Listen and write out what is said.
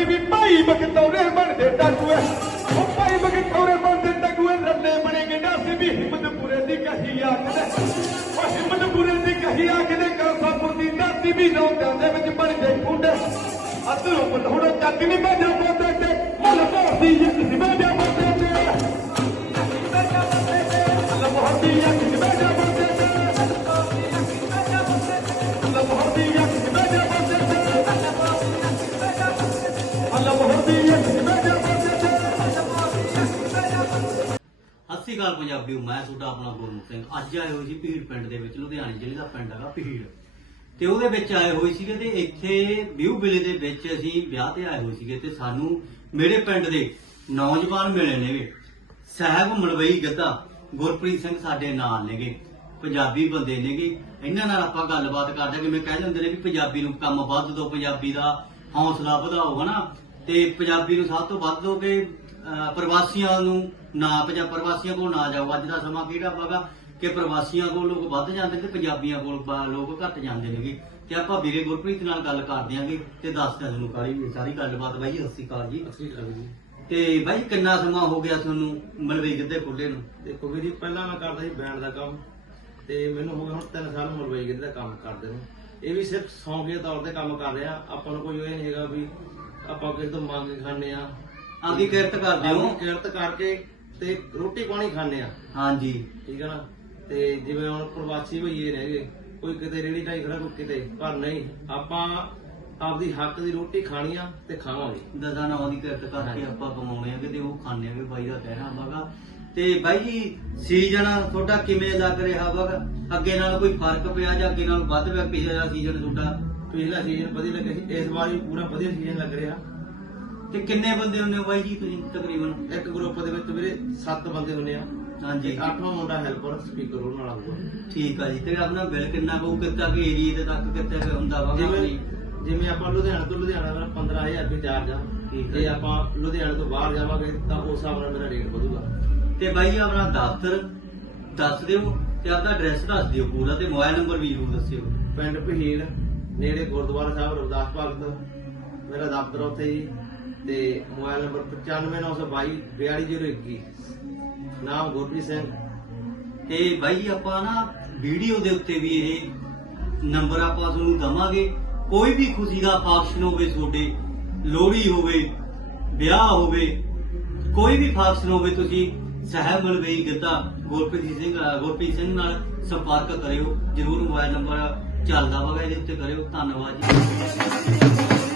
ਅਸੀਂ ਵੀ ਭਾਈ ਬਖਤੌਰੇ ਬਣਦੇ ਡਾਕੂਏ। ਉਹ ਭਾਈ ਬਖਤੌਰੇ ਬਣਦੇ ਡਾਕੂਏ, ਰੱਲੇ ਬਣੇ ਗਿੰਡਾ ਸੀ ਵੀ ਹਿੰਮਤਪੁਰੇ ਦੀ ਕਹੀ ਆਖਦੇ ਉਹ ਹਿੰਮਤਪੁਰੇ ਦੀ ਕਹੀ ਆਖਦੇ ਕਾਸਾਪੁਰ ਦੀ ਧਰਤੀ ਵੀ ਰੌਂਦਿਆਂ ਦੇ ਵਿੱਚ ਬਣ ਗਈ ਖੁੰਡੇ। ਅਤਰੋਂ ਬਲਹੁੜਾ ਚੱਕ ਨਹੀਂ ਬੈਠਾ ਬੋਤੇ ਤੇ। ਮਨ ਭਰਦੀ ਇੱਕ ਸੀ ਬੈਠਾ ਸਤਿ ਸ਼੍ਰੀ ਅਕਾਲ ਪੰਜਾਬੀਓ, ਮੈਂ ਤੁਹਾਡਾ ਆਪਣਾ ਗੁਰਮੁਖ ਸਿੰਘ। ਅੱਜ ਆਏ ਹੋਏ ਸੀ ਭੀੜ ਪਿੰਡ ਦੇ ਵਿੱਚ, ਲੁਧਿਆਣੇ ਜ਼ਿਲ੍ਹੇ ਦਾ ਪਿੰਡ ਹੈਗਾ ਭੀੜ। ਤੇ ਉਹਦੇ ਵਿੱਚ ਆਏ ਹੋਏ ਸੀਗੇ ਤੇ ਇੱਥੇ ਵਿਊ ਵਿਲੇ ਦੇ ਵਿੱਚ ਅਸੀਂ ਵਿਆਹ ਤੇ ਆਏ ਹੋਏ ਸੀਗੇ ਤੇ ਸਾਨੂੰ ਮੇਰੇ ਪਿੰਡ ਦੇ ਨੌਜਵਾਨ ਮਿਲੇ ਨੇਗੇ ਸਾਹਿਬ ਮਲਵਈ ਗੱਦਾ, ਗੁਰਪ੍ਰੀਤ ਸਿੰਘ ਸਾਡੇ ਨਾਲ ਨੇਗੇ ਪੰਜਾਬੀ ਬੰਦੇ ਨੇਗੇ ਇਹਨਾਂ ਨਾਲ ਆਪਾਂ ਗੱਲਬਾਤ ਕਰਦੇ ਹਾਂ ਕਿ ਮੈਂ ਕਹਿ ਦਿੰਦੇ ਨੇ ਵੀ ਪੰਜਾਬੀ ਨੂੰ ਕੰਮ ਵੱਧ ਦਿਓ ਪੰਜਾਬੀ ਦਾ ਹੌਸਲਾ ਵਧਾਓ, ਹਨਾ? ਤੇ ਪੰਜਾਬੀ ਨੂੰ ਸਭ ਤੋਂ ਵੱਧ ਦਿਓ ਕਿ ਪ੍ਰਵਾਸੀਆਂ ਨੂੰ ਨਾ ਪੰਜਾ ਪ੍ਰਵਾਸੀਆਂ ਕੋਲ ਨਾ ਜਾਓ। ਅੱਜ ਦਾ ਸਮਾਂ ਕਿਹੜਾ ਹੈਗਾ ਕਿ ਪ੍ਰਵਾਸੀਆਂ ਕੋਲ ਲੋਕ ਵੱਧ ਜਾਂਦੇ ਤੇ ਪੰਜਾਬੀਆਂ ਕੋਲ ਲੋਕ ਘੱਟ ਜਾਂਦੇ ਨੇਗੇ। ਤੇ ਆਪਾਂ ਵੀਰੇ ਗੁਰਪ੍ਰੀਤ ਨਾਲ ਗੱਲ ਕਰ ਦਿਆਂਗੇ ਤੇ ਦੱਸਦੇ ਤੁਹਾਨੂੰ ਕਾਲੀ ਸਾਰੀ ਗੱਲਬਾਤ। ਬਾਈ ਜੀ, ਸਤਿ ਸ਼੍ਰੀ ਅਕਾਲ ਜੀ। ਤੇ ਬਾਈ ਕਿੰਨਾ ਸਮਾਂ ਹੋ ਗਿਆ ਤੁਹਾਨੂੰ ਮਲਵਈ ਗਿੱਧੇ ਖੁੱਲੇ ਨੂੰ? ਦੇਖੋ ਵੀ ਜੀ ਪਹਿਲਾਂ ਮੈਂ ਕਰਦਾ ਸੀ ਬੈਂਡ ਦਾ ਕੰਮ। ਤੇ ਮੈਨੂੰ ਹੋ ਗਿਆ ਹੁਣ 3 ਸਾਲ ਮਲਵਈ ਗਿੱਧੇ ਦਾ ਕੰਮ ਕਰਦੇ ਨੂੰ। ਇਹ ਵੀ ਸਿਰਫ ਸੌਂਗੇ ਤੌਰ ਤੇ ਕੰਮ ਕਰ ਰਿਹਾ। ਆਪਾਂ ਨੂੰ ਕੋਈ ਇਹ ਨਹੀਂ ਹੈਗਾ ਵੀ ਆਪਾਂ ਕਿਸੇ ਤੋਂ ਮੰਗ ਖਾਂਦੇ ਆ ਆਪਦੀ ਕਿਰਤ ਕਰਦੇ ਹੋ। ਕਿਰਤ ਕਰਕੇ ਤੇ ਰੋਟੀ ਪਾਣੀ ਖਾਂਦੇ ਆ ਹਾਂਜੀ। ਠੀਕ ਹੈ ਨਾ? ਤੇ ਜਿਵੇਂ ਹੁਣ ਪ੍ਰਵਾਸੀ ਭਈਏ ਰਹਿ ਕੋਈ ਕਿਤੇ ਰੇੜੀ ਢਾਈ ਖੜਾ ਕੋਈ ਕਿਤੇ ਪਰ ਨਹੀਂ ਆਪਾਂ ਆਪਦੀ ਹੱਕ ਦੀ ਰੋਟੀ ਖਾਣੀ ਆ ਤੇ ਖਾਵਾਂਗੇ। ਦਸਾਂ ਨੌ ਦੀ ਕਿਰਤ ਕਰਕੇ ਆਪਾਂ ਕਮਾਉਣੇ ਆ ਤੇ ਉਹ ਖਾਣੇ ਆ ਬਾਈ ਦਾ ਕਹਿਣਾ ਵਾਗਾ। ਤੇ ਬਾਈ ਜੀ ਸੀਜ਼ਨ ਤੁਹਾਡਾ ਕਿਵੇਂ ਲੱਗ ਰਿਹਾ ਵਾਗਾ? ਅੱਗੇ ਨਾਲ ਕੋਈ ਫ਼ਰਕ ਪਿਆ ਜਾਂ ਅੱਗੇ ਨਾਲ ਵੱਧ ਪਿਆ ਪਿਛਲਾ ਸੀਜ਼ਨ ਤੁਹਾਡਾ? ਪਿਛਲਾ ਸੀਜ਼ਨ ਵਧੀਆ ਲੱਗਿਆ ਸੀ ਇਸ ਵਾਰ ਵੀ ਪੂਰਾ ਵਧੀਆ ਸੀਜ਼ਨ ਲੱਗ ਰਿਹਾ। ਤੇ ਕਿੰਨੇ ਬੰਦੇ ਹੁੰਦੇ ਹੋ ਬਾਈ ਜੀ ਤੁਸੀਂ ਤਕਰੀਬਨ? ਇੱਕ ਗਰੁੱਪ ਦੇ ਵਿੱਚ ਵੀਰੇ 7 ਬੰਦੇ ਹੁੰਦੇ ਆ। ਹਾਂਜੀ। ਅੱਠਵਾਂ ਮੁੰਡਾ ਹੈਲਪਰ ਸਪੀਕਰ ਉਹਨਾਂ ਨਾਲ ਹੋਊਗਾ। ਠੀਕ ਆ ਜੀ ਤੇ ਆਪਣਾ ਬਿੱਲ ਕਿੰਨਾ ਕੋ ਕਿੱਤਾ ਕਿ ਏਰੀਏ ਦੇ ਤੱਕ ਕਿੱਥੇ ਕੁ ਹੁੰਦਾ ਵਾਗਾ ਜਿਵੇਂ ਜਿਵੇਂ ਆਪਾਂ ਲੁਧਿਆਣਾ ਤੋਂ ਲੁਧਿਆਣਾ ਮੇਰਾ 15000 ਰੁਪਏ ਚਾਰਜ ਆ। ਜੇ ਆਪਾਂ ਲੁਧਿਆਣਾ ਤੋਂ ਬਾਹਰ ਜਾਵਾਂਗੇ ਤਾਂ ਉਸ ਹਿਸਾਬ ਨਾਲ ਮੇਰਾ ਰੇਟ ਵਧੂਗਾ। ਤੇ ਬਾਈ ਆਪਣਾ ਦਫ਼ਤਰ ਦੱਸ ਦਿਓ ਤੇ ਆਪਦਾ ਐਡਰੈਸ ਦੱਸ ਦਿਓ ਪੂਰਾ ਤੇ ਮੋਬਾਈਲ ਨੰਬਰ ਵੀ ਜ਼ਰੂਰ ਦੱਸਿਓ। ਪਿੰਡ ਭਹੀੜ ਨੇੜੇ ਗੁਰਦੁਆਰਾ ਸਾਹਿਬ, ਰਵਿਦਾਸ ਭਗਤ, ਮੇਰਾ ਦਫ਼ਤਰ ਉੱਥੇ ਜੀ, ਤੇ ਮੋਬਾਈਲ ਨੰਬਰ 95922 42021 ਨਾਮ ਗੁਰਪ੍ਰੀਤ ਸਿੰਘ। ਤੇ ਬਾਈ ਜੀ ਆਪਾਂ ਨਾ ਵੀਡੀਓ ਦੇ ਉੱਤੇ ਵੀ ਇਹ ਨੰਬਰ ਆਪਾਂ ਤੁਹਾਨੂੰ ਦਵਾਂਗੇ। ਕੋਈ ਵੀ ਖੁਸ਼ੀ ਦਾ ਫੰਕਸ਼ਨ ਹੋਵੇ ਤੁਹਾਡੇ, ਲੋਹੜੀ ਹੋਵੇ, ਵਿਆਹ ਹੋਵੇ, ਕੋਈ ਵੀ ਫੰਕਸ਼ਨ ਹੋਵੇ, ਤੁਸੀਂ ਸਹਿਬ ਮਲਵਈ ਗੱਦਾ ਗੁਰਪ੍ਰੀਤ ਸਿੰਘ ਗੁਰਪ੍ਰੀਤ ਸਿੰਘ ਨਾਲ ਸੰਪਰਕ ਕਰਿਓ। ਜਰੂਰ ਮੋਬਾਈਲ ਨੰਬਰ ਚੱਲਦਾ ਵਗਾ ਇਹਦੇ ਉੱਤੇ ਕਰਿਓ ਧੰਨਵਾਦ ਜੀ।